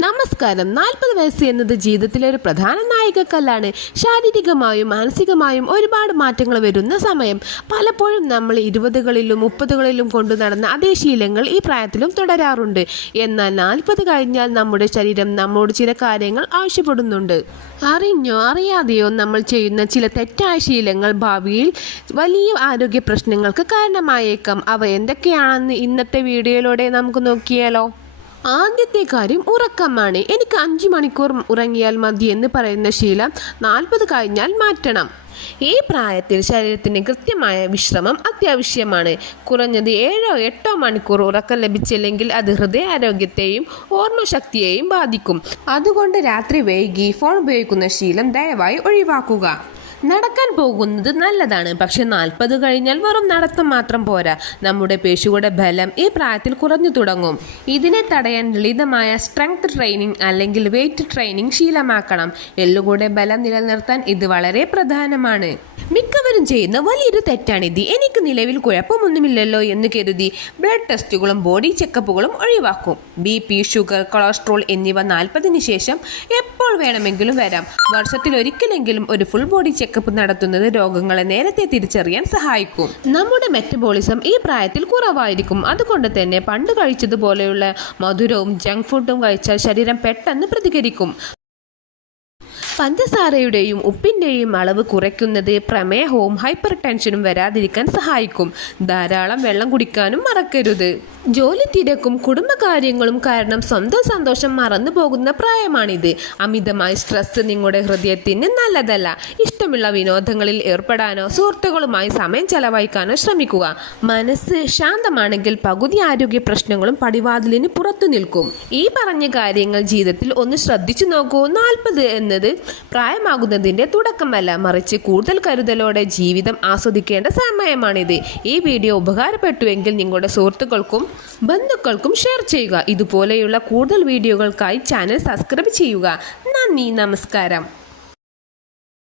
നമസ്കാരം. 40 വയസ്സ് എന്നത് ജീവിതത്തിലെ ഒരു പ്രധാന നാഴികക്കല്ലാണ്. ശാരീരികമായും മാനസികമായും ഒരുപാട് മാറ്റങ്ങൾ വരുന്ന സമയം. പലപ്പോഴും നമ്മൾ 20കളിലും 30കളിലും കൊണ്ടു നടന്ന അതേ ശീലങ്ങൾ ഈ പ്രായത്തിലും തുടരാറുണ്ട്. എന്നാൽ 40 കഴിഞ്ഞാൽ നമ്മുടെ ശരീരം നമ്മോട് ചില കാര്യങ്ങൾ ആവശ്യപ്പെടുന്നുണ്ട്. അറിഞ്ഞോ അറിയാതെയോ നമ്മൾ ചെയ്യുന്ന ചില തെറ്റായ ശീലങ്ങൾ ഭാവിയിൽ വലിയ ആരോഗ്യ പ്രശ്നങ്ങൾക്ക് കാരണമായേക്കാം. അവ എന്തൊക്കെയാണെന്ന് ഇന്നത്തെ വീഡിയോയിലൂടെ നമുക്ക് നോക്കിയാലോ. ആദ്യത്തെ കാര്യം ഉറക്കമാണ്. എനിക്ക് 5 മണിക്കൂർ ഉറങ്ങിയാൽ മതി എന്ന് പറയുന്ന ശീലം 40 കഴിഞ്ഞാൽ മാറ്റണം. ഈ പ്രായത്തിൽ ശരീരത്തിന് കൃത്യമായ വിശ്രമം അത്യാവശ്യമാണ്. കുറഞ്ഞത് 7-8 മണിക്കൂർ ഉറക്കം ലഭിച്ചില്ലെങ്കിൽ അത് ഹൃദയാരോഗ്യത്തെയും ഓർമ്മശക്തിയെയും ബാധിക്കും. അതുകൊണ്ട് രാത്രി വൈകി ഫോൺ ഉപയോഗിക്കുന്ന ശീലം ദയവായി ഒഴിവാക്കുക. നടക്കാൻ പോകുന്നത് നല്ലതാണ്, പക്ഷെ 40 കഴിഞ്ഞാൽ വെറും നടത്തം മാത്രം പോരാ. നമ്മുടെ പേശിയുടെ ബലം ഈ പ്രായത്തിൽ കുറഞ്ഞു തുടങ്ങും. ഇതിനെ തടയാൻ ലളിതമായ സ്ട്രെങ്ത് ട്രെയിനിങ് അല്ലെങ്കിൽ വെയിറ്റ് ട്രെയിനിങ് ശീലമാക്കണം. എല്ലുകളുടെ ബലം നിലനിർത്താൻ ഇത് വളരെ പ്രധാനമാണ്. മിക്കവരും ചെയ്യുന്ന വലിയൊരു തെറ്റാണിത്. എനിക്ക് നിലവിൽ കുഴപ്പമൊന്നുമില്ലല്ലോ എന്ന് കരുതി ബ്ലഡ് ടെസ്റ്റുകളും ബോഡി ചെക്കപ്പുകളും ഒഴിവാക്കും. BP, ഷുഗർ, കൊളസ്ട്രോൾ എന്നിവ 40-ന് ശേഷം എപ്പോൾ വേണമെങ്കിലും വരാം. വർഷത്തിൽ ഒരിക്കലെങ്കിലും ഒരു ഫുൾ ബോഡി ചെക്കപ്പ് നടത്തുന്നത് രോഗങ്ങളെ നേരത്തെ തിരിച്ചറിയാൻ സഹായിക്കും. നമ്മുടെ മെറ്റബോളിസം ഈ പ്രായത്തിൽ കുറവായിരിക്കും. അതുകൊണ്ട് തന്നെ പണ്ട് കഴിച്ചതുപോലെയുള്ള മധുരവും ജങ്ക് ഫുഡും കഴിച്ചാൽ ശരീരം പെട്ടെന്ന് പ്രതികരിക്കും. പഞ്ചസാരയുടെയും ഉപ്പിൻ്റെയും അളവ് കുറയ്ക്കുന്നത് പ്രമേഹവും ഹൈപ്പർ ടെൻഷനും വരാതിരിക്കാൻ സഹായിക്കും. ധാരാളം വെള്ളം കുടിക്കാനും മറക്കരുത്. ജോലി തിരക്കും കുടുംബകാര്യങ്ങളും കാരണം സ്വന്തം സന്തോഷം മറന്നു പോകുന്ന പ്രായമാണിത്. അമിതമായ സ്ട്രെസ് നിങ്ങളുടെ ഹൃദയത്തിന് നല്ലതല്ല. ഇഷ്ടമുള്ള വിനോദങ്ങളിൽ ഏർപ്പെടാനോ സുഹൃത്തുക്കളുമായി സമയം ചെലവഴിക്കാനോ ശ്രമിക്കുക. മനസ്സ് ശാന്തമാണെങ്കിൽ പകുതി ആരോഗ്യ പ്രശ്നങ്ങളും പടിവാതിലിന് പുറത്തു നിൽക്കും. ഈ പറഞ്ഞ കാര്യങ്ങൾ ജീവിതത്തിൽ ഒന്ന് ശ്രദ്ധിച്ചു നോക്കൂ. 40 എന്നത് പ്രായമാകുന്നതിൻ്റെ തുടക്കമല്ല, മറിച്ച് കൂടുതൽ കരുതലോടെ ജീവിതം ആസ്വദിക്കേണ്ട സമയമാണിത്. ഈ വീഡിയോ ഉപകാരപ്പെട്ടുവെങ്കിൽ നിങ്ങളുടെ സുഹൃത്തുക്കൾക്കും ബന്ധുക്കൾക്കും ഷെയർ ചെയ്യുക. ഇതുപോലെയുള്ള കൂടുതൽ വീഡിയോകൾക്കായി ചാനൽ സബ്സ്ക്രൈബ് ചെയ്യുക. നന്ദി, നമസ്കാരം.